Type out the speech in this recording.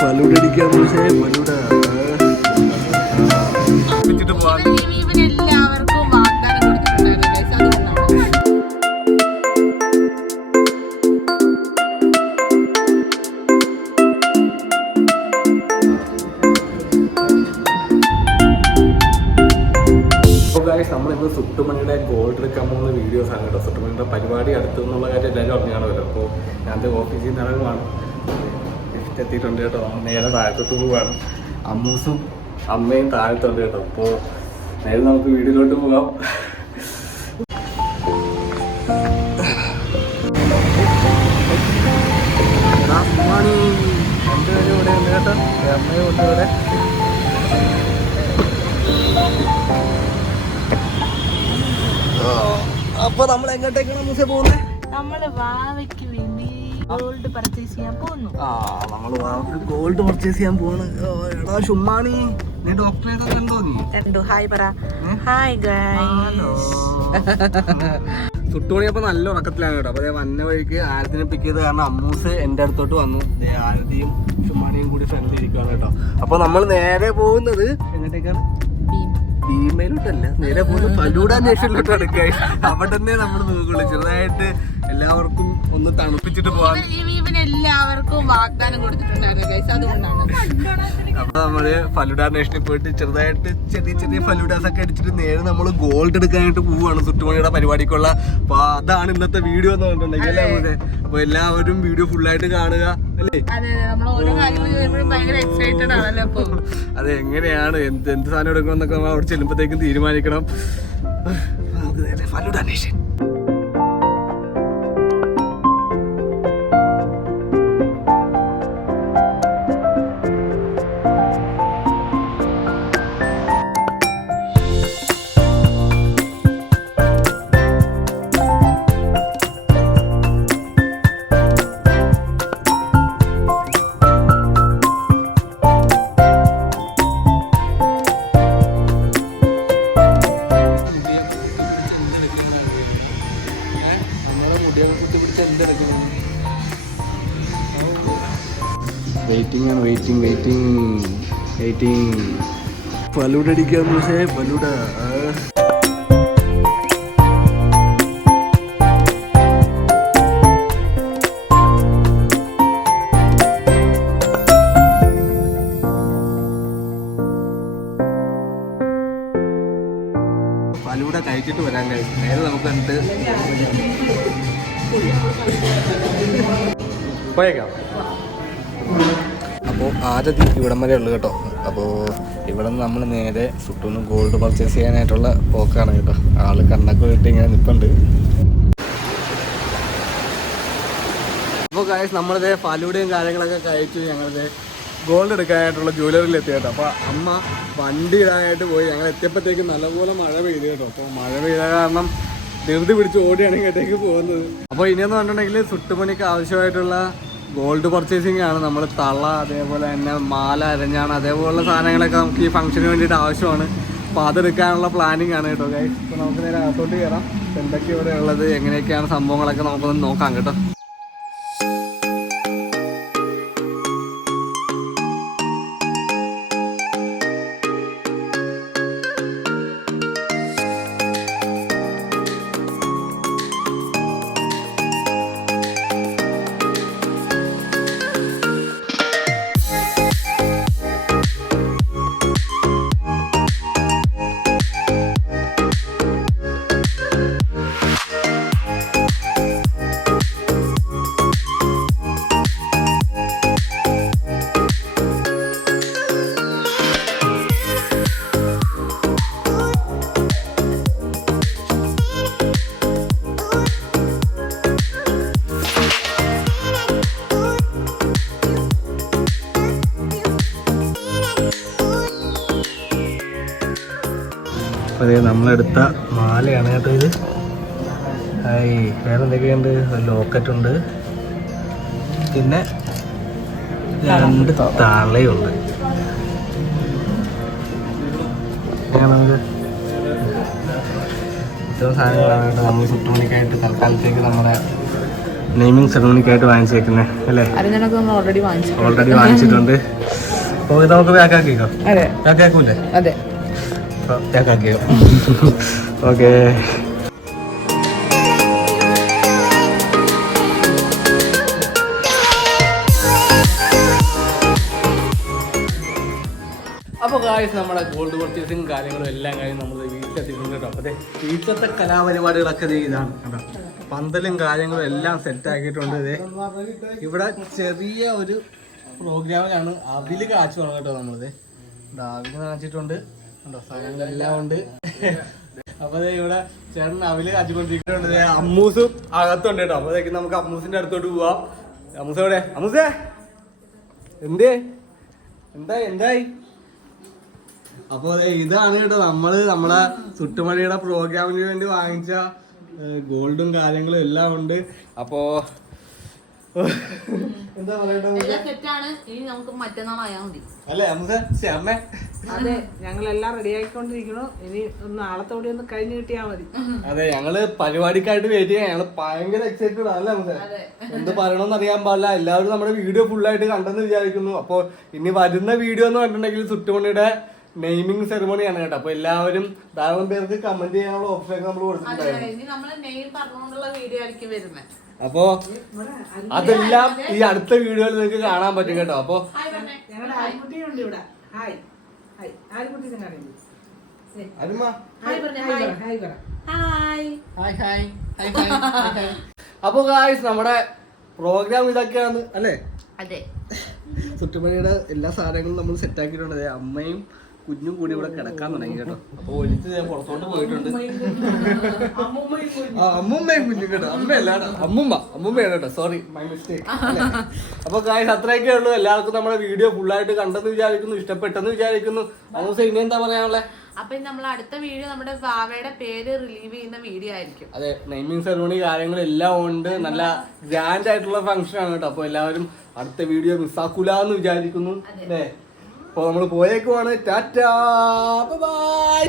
ഫലൂടടിക്കാൻ പക്ഷേ ഫലൂട എല്ലാവർക്കും വാഗ്ദാനം കൊടുത്തിട്ടുണ്ടായിരുന്നു. നമ്മളിപ്പോൾ സുട്ടുമണിയുടെ ഗോൾഡ് എടുക്കാൻ പോകുന്ന വീഡിയോസാണ് കേട്ടോ. സുട്ടുമണിയുടെ പരിപാടി അടുത്തെന്നുള്ള കാര്യം എല്ലാവരും അറിഞ്ഞാണല്ലോ. അപ്പോൾ ഞാൻ ഓഫീസിൽ നിന്ന് ഇറങ്ങുവാണ്. ലിഫ്റ്റ് എത്തിയിട്ടുണ്ട് കേട്ടോ. നേരെ താഴത്തോട്ട് പോവുകയാണ്. അമ്മൂസും അമ്മയും താഴത്തുണ്ട് കേട്ടോ. അപ്പോൾ നേരെ നമുക്ക് വീഡിയോയിലോട്ട് പോകാം. രണ്ടുപേരും ഇവിടെ ഉണ്ട് കേട്ടോ. അമ്മയും ഉണ്ട് ഇവിടെ. അപ്പൊ നമ്മൾ എങ്ങോട്ടേക്കാണ് മൂസ പോകുന്നത്? നമ്മള് വാവയ്ക്ക് വേണ്ടി ഗോൾഡ് പർച്ചേസ് ചെയ്യാൻ പോകുന്നു. നമ്മള് വാവയ്ക്ക് ഗോൾഡ് പർച്ചേസ് ചെയ്യാൻ പോവാണ്. എടാ ഷുമ്മാണി, നീ ഡോക്ടറെ കണ്ടോ? നീ കണ്ടു. ഹായ് പറ. Hi guys. സുട്ടുമണി അപ്പൊ നല്ല ഉറക്കത്തിലാണ് കേട്ടോ. അപ്പൊ വന്ന വഴിക്ക് ആരത്തിനെ പിക്ക് ചെയ്ത് കാരണം അമ്മൂസ് എന്റെ അടുത്തോട്ട് വന്നു. ആരതിയും ഷുമ്മാണിയും കൂടി ഫ്രണ്ട് ഇരിക്കുകയാണ് കേട്ടോ. അപ്പൊ നമ്മൾ നേരെ പോകുന്നത് എങ്ങോട്ടേക്കാണ്? ഭീമയിലോട്ടല്ല, നേരെ പോകുന്നത് ഫലൂഡ നേഷനിലോട്ടാണ്. അവിടെ തന്നെ നമ്മൾ നോക്കുള്ളൂ. ചെറുതായിട്ട് എല്ലാവർക്കും ഒന്ന് തണുപ്പിച്ചിട്ട് പോവാം. എല്ലാവർക്കും വാഗ്ദാനം കൊടുത്തിട്ടുണ്ടായിരുന്നു. അതുകൊണ്ടാണ് അപ്പൊ നമ്മള് ഫലൂഡ നേഷനിൽ പോയിട്ട് ചെറുതായിട്ട് ചെറിയ ചെറിയ ഫലൂഡാസ് ഒക്കെ അടിച്ചിട്ട് നേരെ നമ്മൾ ഗോൾഡ് എടുക്കാനായിട്ട് പോവുകയാണ് സുട്ടുമണിയുടെ പരിപാടിക്കുള്ള. അപ്പൊ അതാണ് ഇന്നത്തെ വീഡിയോ എന്ന് പറഞ്ഞിട്ടുണ്ടെങ്കിൽ അല്ലേ. അപ്പൊ എല്ലാവരും വീഡിയോ ഫുള്ളായിട്ട് കാണുക അല്ലേ. അതെ, എങ്ങനെയാണ് എന്ത് സാധനം എടുക്കണമെന്നൊക്കെ നമ്മൾ അവിടെ ചെല്ലുമ്പോഴത്തേക്കും തീരുമാനിക്കണം. ഫലൂഡ നേഷൻ. വെയിറ്റിംഗ്. ഫലൂഡ അടിക്കാൻ പക്ഷേ ഫലൂഡ. ഫലൂഡ കഴിച്ചിട്ട് വരാൻ കഴിയും. നേരെ നമുക്ക് കണ്ടിട്ട് പോയേക്കാം. അപ്പോൾ ആദ്യത്തെ ഇവിടം വരെ ഉള്ളു കേട്ടോ. അപ്പോൾ ഇവിടെ നിന്ന് നമ്മൾ നേരെ സുട്ടൂന്ന് ഗോൾഡ് പർച്ചേസ് ചെയ്യാനായിട്ടുള്ള പോക്കാണ് കേട്ടോ. ആള് കണ്ണൊക്കെ ഇട്ട് ഇങ്ങനെ നിൽപ്പുണ്ട്. അപ്പോൾ ഗായ്സ് നമ്മളിതേ ഫലൂഡയും കാര്യങ്ങളൊക്കെ കഴിച്ചു. ഞങ്ങളിതേ ഗോൾഡ് എടുക്കാനായിട്ടുള്ള ജ്വല്ലറിയിൽ എത്തി കേട്ടോ. അപ്പോൾ അമ്മ വണ്ടി ഇടാനായിട്ട് പോയി. ഞങ്ങൾ എത്തിയപ്പോഴത്തേക്കും നല്ലപോലെ മഴ പെയ്തു കേട്ടോ. അപ്പോൾ മഴ പെയ്ത കാരണം ധൃതി പിടിച്ച് ഓടിയാണ് ഇങ്ങോട്ടേക്ക് പോകുന്നത്. അപ്പോൾ ഇനിയെന്ന് പറഞ്ഞിട്ടുണ്ടെങ്കിൽ സുട്ടുമണിക്ക് ആവശ്യമായിട്ടുള്ള ഗോൾഡ് പർച്ചേസിംഗ് ആണ്. നമ്മൾ തള, അതേപോലെ തന്നെ മാല, അരഞ്ഞാണ്, അതേപോലുള്ള സാധനങ്ങളൊക്കെ നമുക്ക് ഈ ഫംഗ്ഷന് വേണ്ടിയിട്ട് ആവശ്യമാണ്. അപ്പോൾ അതെടുക്കാനുള്ള പ്ലാനിങ് ആണ് കേട്ടോ ഗൈസ്. ഇപ്പോൾ നമുക്ക് നേരെ അകത്തോട്ട് കയറാം. എന്തൊക്കെയാണ് ഇവിടെ ഉള്ളത്, എങ്ങനെയൊക്കെയാണ് സംഭവങ്ങളൊക്കെ നമുക്കൊന്ന് നോക്കാം കേട്ടോ. അപ്പോൾ നമ്മളെടുത്ത മാലയാണ് കേട്ടോ ഇത്. വേറെ എന്തൊക്കെയുണ്ട്? ലോക്കറ്റ് ഉണ്ട്, പിന്നെ 2 തളയുണ്ട്. നമുക്ക് ഇത്തരം സാധനങ്ങളാണ് നമ്മൾ സുട്ടുമണിക്കായിട്ട് തൽക്കാലത്തേക്ക് നമ്മുടെ നെയിമിങ് സെറമണിക്കായിട്ട് വാങ്ങിച്ചേക്കുന്നത് അല്ലേ? അരഞ്ഞണക്ക് നമ്മൾ ഓൾറെഡി വാങ്ങിച്ചു. ഓൾറെഡി വാങ്ങിച്ചിട്ടുണ്ട്. അപ്പോൾ ഇത് നമുക്ക് പാക്കാക്കിക്കോ. അതെ, പാക്കാക്കൂല്ലേ? അതെ. പാക്കാക്കിയോ? ഓക്കെ. അപ്പോൾ ഗായ്സ് നമ്മുടെ ഗോൾഡ് പർച്ചേസിങ് കാര്യങ്ങളും എല്ലാം കഴിഞ്ഞ് നമ്മൾ വീട്ടിലെത്തിയിട്ടുണ്ട് കേട്ടോ. അപ്പോൾ വീട്ടിലത്തെ കലാപരിപാടികളൊക്കെ ഇതാണ് കേട്ടോ. പന്തലും കാര്യങ്ങളും എല്ലാം സെറ്റ് ആക്കിയിട്ടുണ്ട്. ഇവിടെ ചെറിയ ഒരു പ്രോഗ്രാമിലാണ് അവില് കാച്ചു വേണം കേട്ടോ. നമ്മളിത് അവില് കാച്ചിട്ടുണ്ട് കേട്ടോ. സാധനങ്ങളെല്ലാം ഉണ്ട്. അപ്പോൾ ഇവിടെ ചേട്ടൻ അവില് കാച്ചിക്കൊണ്ടിരിക്കുന്നുണ്ട്. അമ്മൂസും അകത്തുണ്ട് കേട്ടോ. അപ്പോഴത്തേക്ക് നമുക്ക് അമ്മൂസിന്റെ അടുത്തോട്ട് പോവാം. അമ്മൂസ് എവിടെ? അമ്മൂസേ എന്തായി? അപ്പോൾ ഇതാണ് കേട്ടോ നമ്മളെ ചുട്ടുമണിയുടെ പ്രോഗ്രാമിന് വേണ്ടി വാങ്ങിച്ച ഗോൾഡും കാര്യങ്ങളും എല്ലാം ഉണ്ട്. അപ്പോ എന്താ പറയട്ടെ, അല്ലേ അമ്മ? അതെ, ഞങ്ങളെല്ലാം റെഡി ആയിക്കൊണ്ടിരിക്കണു. ഇനി നാളത്തോടെ ഒന്ന് കഴിഞ്ഞ് കിട്ടിയാൽ മതി. അതെ, ഞങ്ങള് പരിപാടിക്കായിട്ട് വെയിറ്റ് ചെയ്യാൻ ഞങ്ങള് ഭയങ്കര എക്സൈറ്റഡ് ആണല്ലേ അമ്മ? എന്ത് പറയണമെന്ന് അറിയാൻ പാടില്ല. എല്ലാവരും നമ്മുടെ വീഡിയോ ഫുള്ളായിട്ട് കണ്ടെന്ന് വിചാരിക്കുന്നു. അപ്പൊ ഇനി വരുന്ന വീഡിയോ എന്ന് പറഞ്ഞിട്ടുണ്ടെങ്കിൽ ചുട്ടുമണിയുടെ നെയിമിംഗ് സെറിമണിയാണ് കേട്ടോ. അപ്പൊ എല്ലാവരും ധാരാളം പേർക്ക് കമന്റ് ചെയ്യാനുള്ള ഓപ്ഷൻ നമ്മൾ കൊടുത്തിട്ടുണ്ടായിരുന്നു. അപ്പൊ അതെല്ലാം ഈ അടുത്ത വീഡിയോയിൽ നിങ്ങൾക്ക് കാണാൻ പറ്റും കേട്ടോ. അപ്പൊ അപ്പൊ ഗായ്സ് നമ്മുടെ പ്രോഗ്രാം ഇതൊക്കെയാണ് അല്ലേ? അതെ, ചുറ്റുമണിയുടെ എല്ലാ സാധനങ്ങളും നമ്മൾ സെറ്റ് ആക്കിയിട്ടുണ്ട്. അമ്മയും കുഞ്ഞും കൂടി ഇവിടെ കിടക്കാൻ തുടങ്ങി കേട്ടോ. അപ്പൊ ഒരിച്ച് പുറത്തോട്ട് പോയിട്ടുണ്ട്. അമ്മുമ്മയും കുഞ്ഞും കേട്ടോ. അമ്മയല്ല അമ്മുമ്മയാണ് കേട്ടോ. Sorry, my mistake. അപ്പൊ ഗായ്സ് അത്രയൊക്കെ ഉള്ളൂ. എല്ലാവർക്കും നമ്മുടെ വീഡിയോ ഫുള്ളായിട്ട് കണ്ടെന്ന് വിചാരിക്കുന്നു, ഇഷ്ടപ്പെട്ടെന്ന് വിചാരിക്കുന്നു. അമ്മൂസ ഇനി എന്താ പറയാനുള്ളത്? അപ്പൊ നമ്മൾ അടുത്ത വീഡിയോ നമ്മുടെ വാവയുടെ പേര് റിലീവ് ചെയ്യുന്ന വീഡിയോ ആയിരിക്കും. അതെ, നെയിമിംഗ് സെറമണി കാര്യങ്ങളെല്ലാം ഉണ്ട്. നല്ല ഗ്രാൻഡ് ആയിട്ടുള്ള ഫംഗ്ഷൻ ആണ് കേട്ടോ. അപ്പൊ എല്ലാവരും അടുത്ത വീഡിയോ മിസ്സാക്കൂലെന്ന് വിചാരിക്കുന്നു അല്ലേ? അപ്പൊ നമ്മൾ പോയേക്കുവാണ്. ടാറ്റാ, ബൈ.